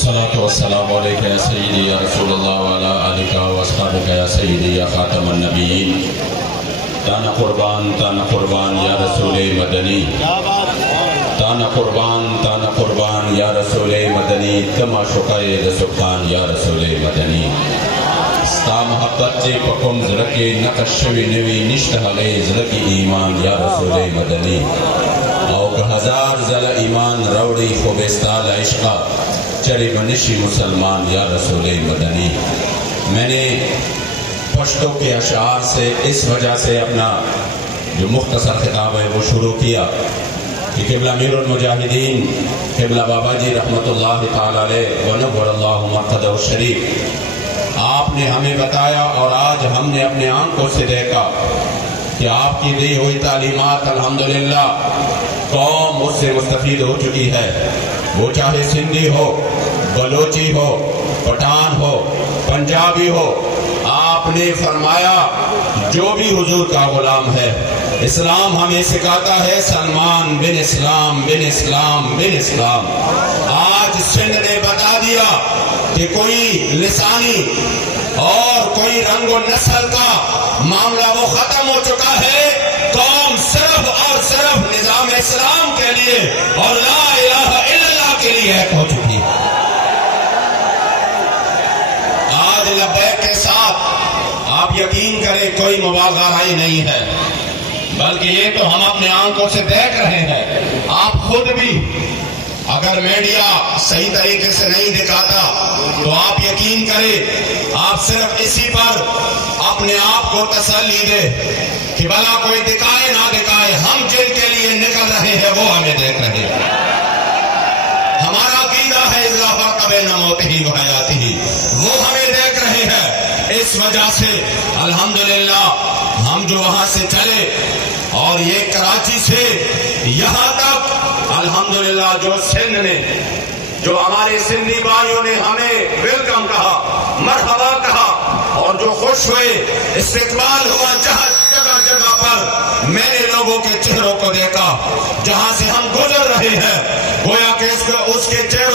والصلاة والسلام عليك يا سيدي يا رسول الله وعلى آلك وأصحابك يا سيدي يا خاتم النبيين. تانا قربان یا رسول مدنی. تانا قربان یا رسول مدنی. تما شقائے سبحان یا رسول مدنی. ستا محبت چے پکم زرکی نقش شوی نوی نشت حلے زرکی ایمان یا رسول مدنی. او ہزار زل ایمان روڑی خوبستال عشقہ چڑی بنشی مسلمان یا رسول مدنی. میں نے پشتو کے اشعار سے اس وجہ سے اپنا جو مختصر خطاب ہے وہ شروع کیا کہ قبلہ امیر المجاہدین قبلہ بابا جی رحمت اللہ تعالی علیہ ونور اللہ مرتضی الشریف آپ نے ہمیں بتایا اور آج ہم نے اپنے آنکھوں سے دیکھا کہ آپ کی دی ہوئی تعلیمات الحمدللہ قوم اس سے مستفید ہو چکی ہے. وہ چاہے سندھی ہو، بلوچی ہو، پٹھان ہو، پنجابی ہو. آپ نے فرمایا جو بھی حضور کا غلام ہے اسلام ہمیں سکھاتا ہے سلمان بن اسلام بن اسلام بن اسلام. آج سندھ نے بتا دیا کہ کوئی لسانی اور کوئی رنگ و نسل کا معاملہ وہ ختم ہو چکا ہے. قوم صرف اور صرف نظام اسلام کے لیے اور لا الہ الا اللہ کے لیے ایک ہو چکی ہے. آج لبیک کے ساتھ آپ یقین کریں کوئی مبالغہ نہیں ہے، بلکہ یہ تو ہم اپنے آنکھوں سے دیکھ رہے ہیں. آپ خود بھی اگر میڈیا صحیح طریقے سے نہیں دکھاتا تو آپ یقین کریں آپ صرف اسی پر اپنے آپ کو تسلی دے کہ بھلا کوئی دکھائے نہ دکھائے ہم جن کے لیے نکل رہے ہیں وہ ہمیں دیکھ رہے ہیں. ہمارا عقیدہ ہے اضافہ کبھی نہ موت ہی و حیات ہی، وہ ہمیں دیکھ رہے ہیں. اس وجہ سے الحمدللہ ہم جو وہاں سے چلے اور یہ کراچی سے یہاں تک الحمدللہ جو سندھ نے جو ہمارے سندھی بھائیوں نے ہمیں ویلکم کہا، مرحبا کہا اور جو خوش ہوئے استقبال ہوا جگہ جگہ پر میں نے لوگوں کے چہروں کو دیکھا جہاں سے ہم گزر رہے ہیں گویا کہ اس کے چہروں